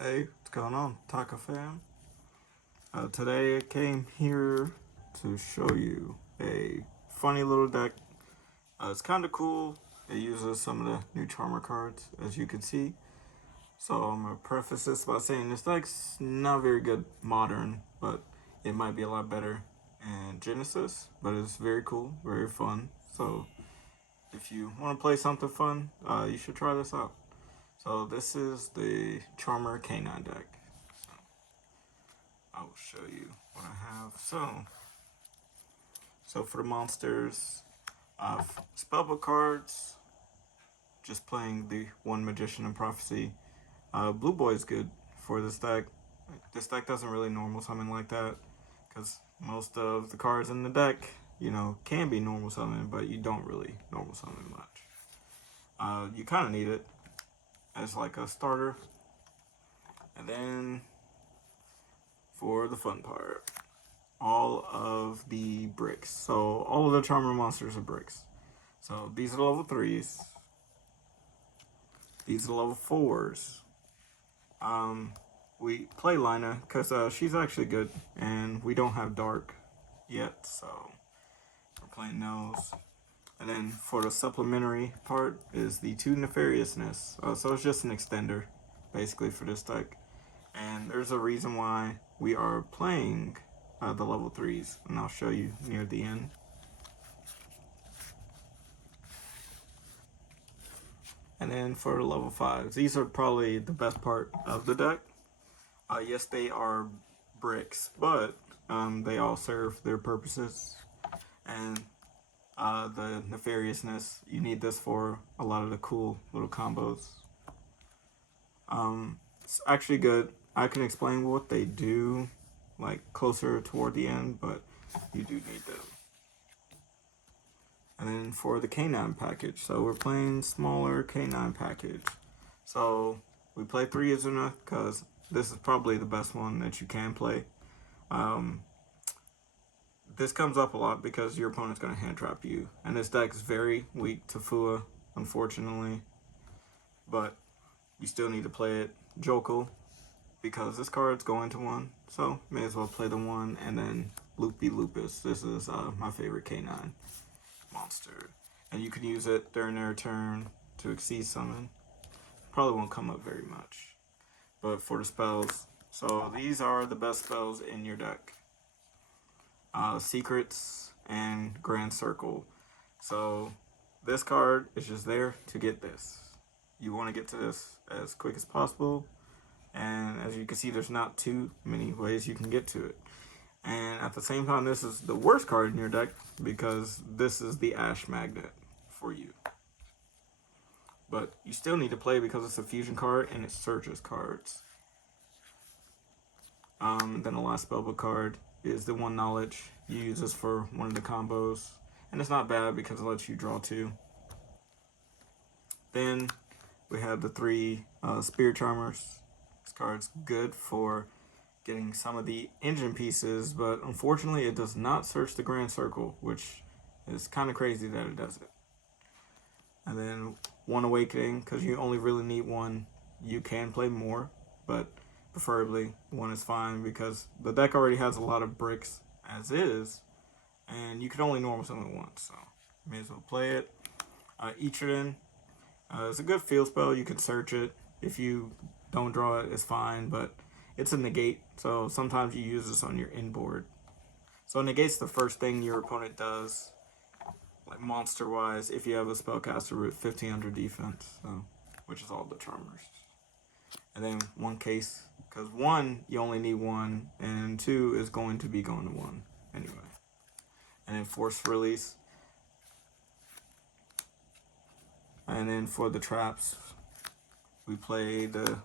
Hey, what's going on, Taka fam? Today I came here to show you a funny little deck. It's kind of cool. It uses some of the new Charmer cards, as you can see. So I'm gonna preface this by saying this deck's not very good modern, but it might be a lot better in Genesis. But it's very cool, very fun. So if you want to play something fun, you should try this out. So this is the Charmer Canine deck. I will show you what I have. So for the monsters, I've spellbook cards, just playing the one Magician and Prophecy. Blue Boy is good for this deck. This deck doesn't really normal summon like that, because most of the cards in the deck, can be normal summon, but you don't really normal summon much. You kind of need it as like a starter. And then for the fun part, all of the bricks. So all of the Charmer monsters are bricks. So these are the level 3s. These are the level 4s. We play Lina because she's actually good, and we don't have Dark yet, so we're playing those. And then for the supplementary part is the 2 Nefariousness. So it's just an extender, basically, for this deck. And there's a reason why we are playing the level 3s, and I'll show you near the end. And then for the level 5s, these are probably the best part of the deck. Yes, they are bricks, but they all serve their purposes. And the Nefariousness, you need this for a lot of the cool little combos. It's actually good. I can explain what they do, like closer toward the end, but you do need them. And then for the Canine package, so we're playing smaller Canine package. So we play 3 Izuna because this is probably the best one that you can play. This comes up a lot because your opponent's going to hand trap you. And this deck is very weak to Fua, unfortunately. But you still need to play it. Jokul, because this card's going to 1. So may as well play the 1. And then Loopy Lupus. This is my favorite Canine monster. And you can use it during their turn to Exceed Summon. Probably won't come up very much. But for the spells, so these are the best spells in your deck. Secrets and Grand Circle. So this card is just there to get this. You want to get to this as quick as possible. And as you can see, there's not too many ways you can get to it. And at the same time, this is the worst card in your deck because this is the Ash Magnet for you. But you still need to play because it's a fusion card and it searches cards. Then the last spellbook card is the 1 Knowledge. You use this for one of the combos. And it's not bad because it lets you draw 2. Then we have the 3 Spirit Charmers. This card's good for getting some of the engine pieces, but unfortunately it does not search the Grand Circle, which is kind of crazy that it does it. And then 1 Awakening, because you only really need 1. You can play more, but preferably 1 is fine because the deck already has a lot of bricks as is, and you can only normal summon once, so you may as well play it. Ichirin, it's a good field spell. You can search it. If you don't draw it, it's fine, but it's a negate, so sometimes you use this on your inboard. So it negates the first thing your opponent does, like monster-wise, if you have a spellcaster with 1500 defense, so, which is all the Charmers. And then 1 case, because 1, you only need 1, and 2 is going to be going to 1 anyway. And then Force Release. And then for the traps, we play the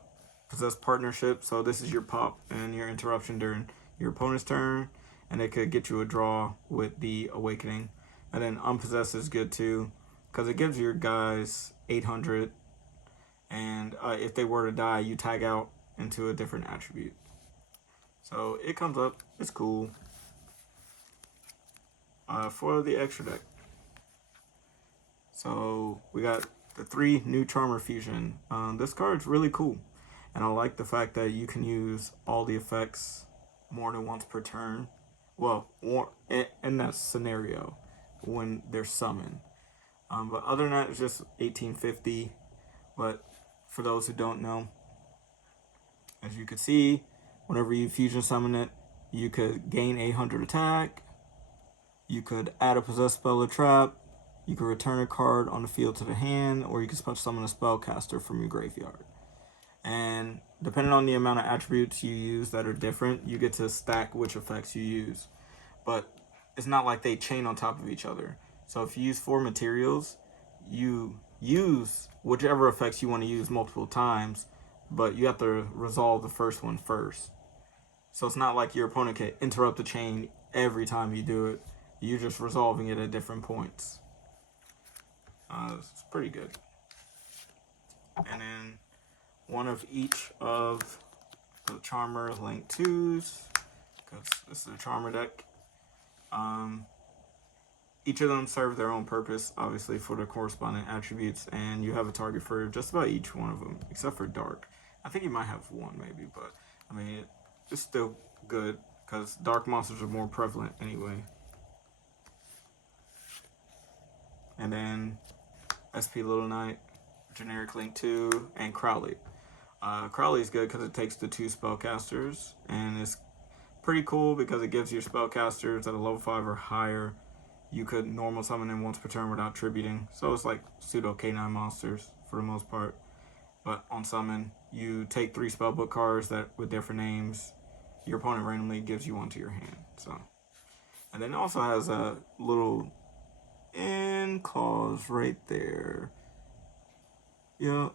Possessed Partnership. So this is your pop and your interruption during your opponent's turn, and it could get you a draw with the Awakening. And then Unpossessed is good too, because it gives your guys 800, and if they were to die, you tag out into a different attribute. So it comes up, it's cool. For the extra deck, so we got the 3 new Charmer Fusion. This card's really cool. And I like the fact that you can use all the effects more than once per turn. Well, in that scenario when they're summoned. But other than that, it's just 1850. But for those who don't know, as you can see, whenever you fusion summon it, you could gain 800 attack. You could add a possessed spell or trap. You could return a card on the field to the hand, or you could special summon a spellcaster from your graveyard. And depending on the amount of attributes you use that are different, you get to stack which effects you use. But it's not like they chain on top of each other. So if you use 4 materials, you use whichever effects you want to use multiple times, but you have to resolve the first one first. So it's not like your opponent can interrupt the chain every time you do it. You're just resolving it at different points. It's pretty good. And then one of each of the Charmer Link 2s, because this is a Charmer deck. Each of them serve their own purpose, obviously, for their corresponding attributes, and you have a target for just about each one of them, except for Dark. I think you might have one, maybe, but, I mean, it's still good, because Dark monsters are more prevalent anyway. And then SP Little Knight, Generic Link 2, and Crowley. Crowley is good because it takes the 2 spellcasters, and it's pretty cool because it gives your spellcasters at a level 5 or higher. You could normal summon them once per turn without tributing, so it's like pseudo K9 monsters for the most part. But on summon, you take 3 spellbook cards that with different names. Your opponent randomly gives you one to your hand. So, and then it also has a little end clause right there. Yep.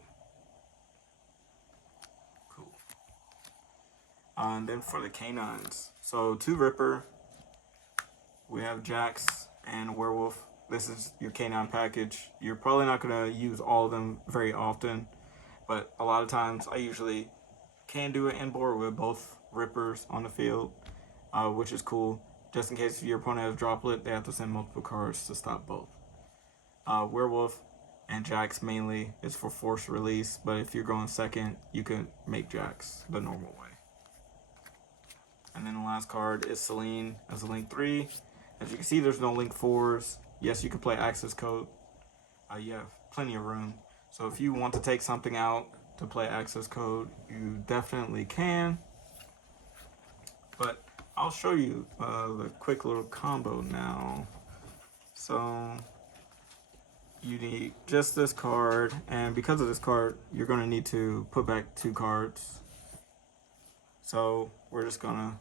Cool. And then for the canines, so 2 Ripper, we have Jax and Werewolf. This is your canine package. You're probably not going to use all of them very often, but a lot of times I usually can do an end board with both Rippers on the field, which is cool. Just in case if your opponent has Droplet, they have to send multiple cards to stop both. Werewolf and Jax mainly is for force release, but if you're going second, you can make Jax the normal way. And then the last card is Selene as a Link 3. As you can see, there's no Link 4s. Yes, you can play Access Code. You have plenty of room. So if you want to take something out to play Access Code, you definitely can. But I'll show you the quick little combo now. So you need just this card, and because of this card, you're going to need to put back 2 cards. So we're just going to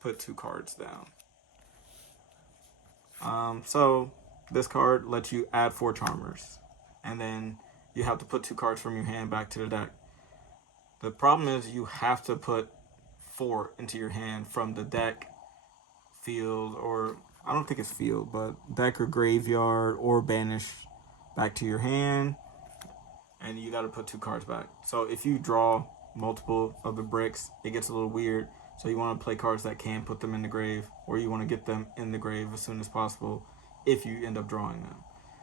put 2 cards down. So this card lets you add 4 Charmers, and then you have to put 2 cards from your hand back to the deck. The problem is you have to put 4 into your hand from the deck, field, or I don't think it's field, but deck or graveyard or banish back to your hand, and you got to put 2 cards back. So if you draw multiple of the bricks, it gets a little weird. So you want to play cards that can put them in the grave, or you want to get them in the grave as soon as possible if you end up drawing them.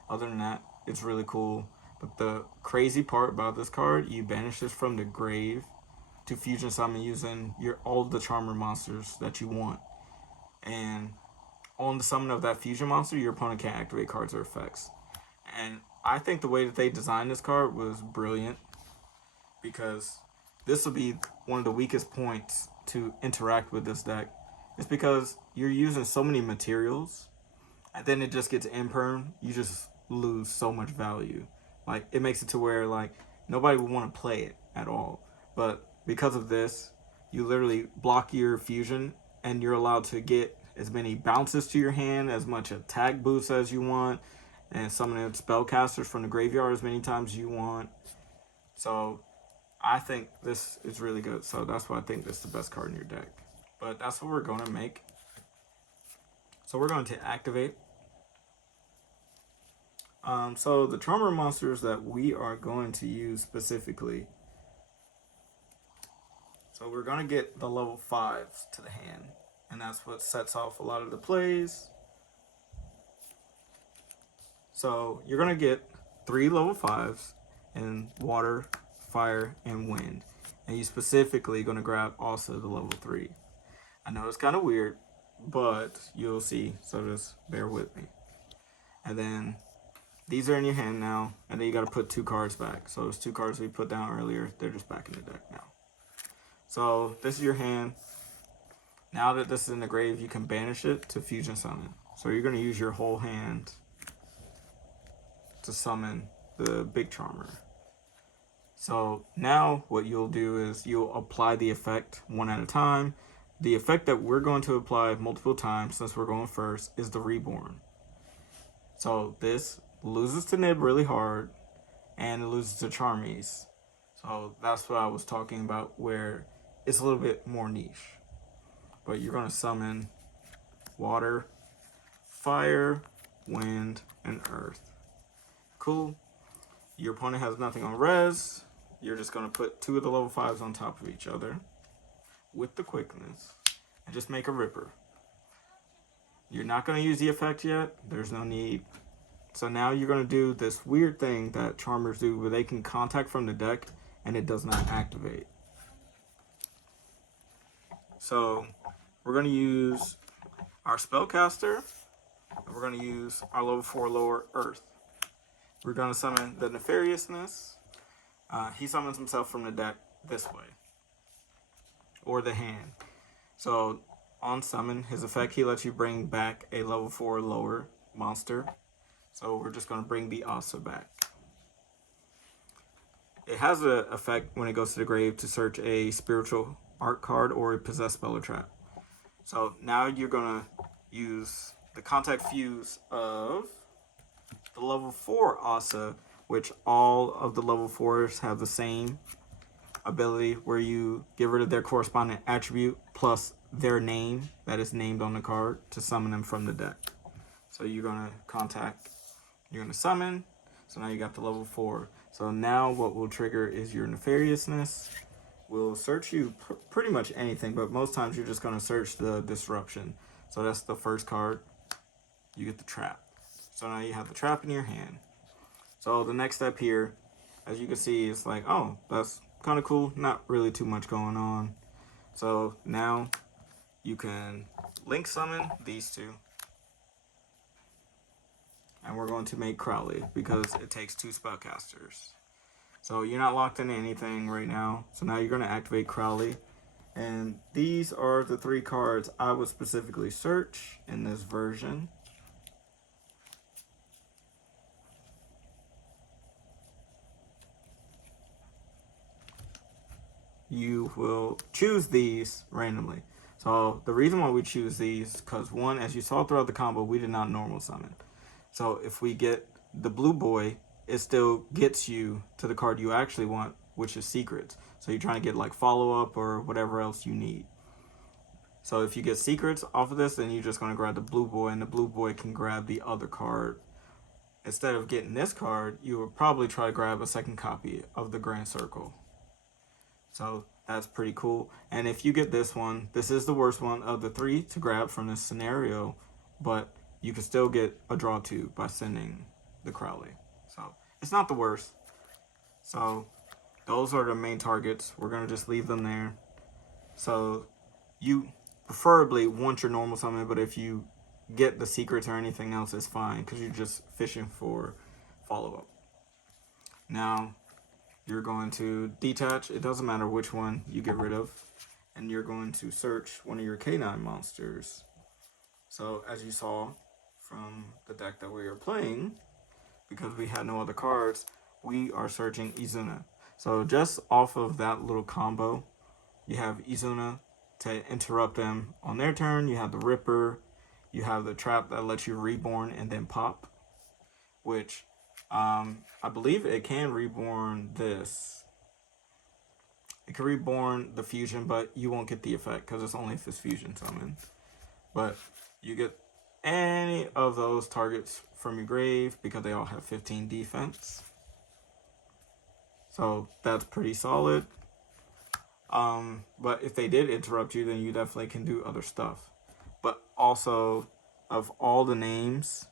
Other than that, it's really cool. But the crazy part about this card, you banish this from the grave to fusion summon using all of the Charmer monsters that you want. And on the summon of that fusion monster, your opponent can't activate cards or effects. And I think the way that they designed this card was brilliant, because this will be one of the weakest points to interact with this deck. It's because you're using so many materials, and then it just gets imperm. You just lose so much value. Like, it makes it to where, like, nobody would want to play it at all. But because of this, you literally block your fusion, and you're allowed to get as many bounces to your hand, as much attack boosts as you want, and summon spellcasters from the graveyard as many times as you want. So I think this is really good. So that's why I think this is the best card in your deck. But that's what we're going to make. So we're going to activate. So the Charmer monsters that we are going to use specifically. So we're going to get the level 5s to the hand. And that's what sets off a lot of the plays. So you're going to get 3 level 5s in water, fire, and wind. and you specifically going to grab also the level 3. I know it's kind of weird, but you'll see, so just bear with me. And then these are in your hand now, and then you got to put 2 cards back. So those 2 cards we put down earlier, they're just back in the deck now. So this is your hand. Now that this is in the grave, you can banish it to fusion summon. So you're going to use your whole hand to summon the big charmer. So now what you'll do is you'll apply the effect one at a time. The effect that we're going to apply multiple times, since we're going first, is the Reborn. So this loses to Nib really hard, and it loses to Charmies. So that's what I was talking about, where it's a little bit more niche. But you're going to summon water, fire, wind, and earth. Cool. Your opponent has nothing on res. You're just going to put 2 of the level 5s on top of each other with the quickness and just make a ripper. You're not going to use the effect yet. There's no need. So now you're going to do this weird thing that Charmers do where they can contact from the deck and it does not activate. So we're going to use our Spellcaster, and we're going to use our level 4 lower Earth. We're going to summon the Nefariousness. He summons himself from the deck this way, or the hand. So on summon, his effect, he lets you bring back a level 4 lower monster. So we're just going to bring the Asa back. It has an effect when it goes to the grave to search a spiritual art card or a possessed spell or trap. So now you're going to use the contact fuse of the level 4 Asa, which all of the level 4s have the same ability, where you get rid of their corresponding attribute plus their name that is named on the card to summon them from the deck. So you're going to contact, you're going to summon, so now you got the level 4. So now what will trigger is your Nefariousness. Will search you pretty much anything, but most times you're just going to search the Disruption. So that's the first card. You get the Trap. So now you have the Trap in your hand. So the next step here, as you can see, is like, oh, that's kind of cool. Not really too much going on. So now you can link summon these 2. And we're going to make Crowley because it takes 2 spellcasters. So you're not locked into anything right now. So now you're going to activate Crowley. And these are the 3 cards I would specifically search in this version. You will choose these randomly. So the reason why we choose these, because one, as you saw throughout the combo, we did not normal summon. So if we get the blue boy, it still gets you to the card you actually want, which is Secrets. So you're trying to get like follow-up or whatever else you need. So if you get Secrets off of this, then you're just going to grab the blue boy, and the blue boy can grab the other card. Instead of getting this card, you would probably try to grab a second copy of the Grand Circle. So that's pretty cool. And if you get this one, this is the worst one of the 3 to grab from this scenario, but you can still get a draw 2 by sending the Crowley. So it's not the worst. So those are the main targets. We're going to just leave them there. So you preferably want your normal summon, but if you get the Secrets or anything else, it's fine, because you're just fishing for follow-up. Now you're going to detach. It doesn't matter which one you get rid of. And you're going to search one of your K9 monsters. So as you saw from the deck that we are playing, because we had no other cards, we are searching Izuna. So just off of that little combo, you have Izuna to interrupt them on their turn. You have the Ripper. You have the Trap that lets you reborn and then pop, which I believe it can reborn this. It can reborn the fusion, but you won't get the effect because it's only if it's fusion summon. But you get any of those targets from your grave because they all have 15 defense. So that's pretty solid. But if they did interrupt you, then you definitely can do other stuff. But also, of all the names,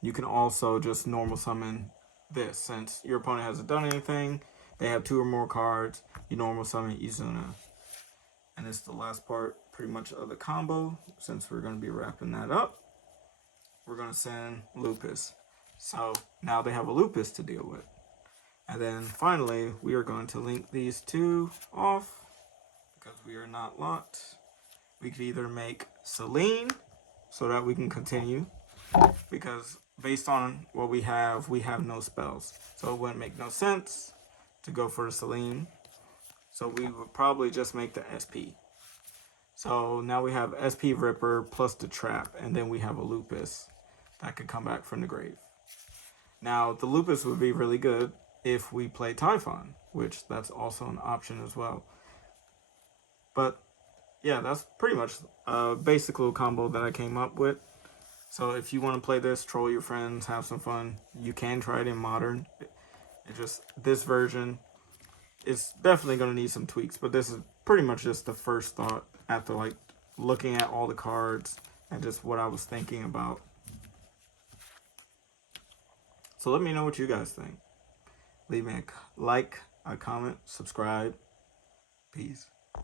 you can also just normal summon this. Since your opponent hasn't done anything, they have 2 or more cards, you normal summon Izuna. And it's the last part pretty much of the combo. Since we're going to be wrapping that up, we're going to send Lupus. So now they have a Lupus to deal with. And then finally, we are going to link these two off because we are not locked. We could either make Celine so that we can continue, because based on what we have no spells. So it wouldn't make no sense to go for the Celine. So we would probably just make the SP. So now we have SP Ripper plus the Trap, and then we have a Lupus that could come back from the grave. Now, the Lupus would be really good if we play Typhon, which that's also an option as well. But yeah, that's pretty much a basic little combo that I came up with. So if you want to play this, troll your friends, have some fun, you can try it in Modern. It just, this version is definitely going to need some tweaks, but this is pretty much just the first thought after like looking at all the cards and just what I was thinking about. So let me know what you guys think. Leave me a like, a comment, subscribe. Peace.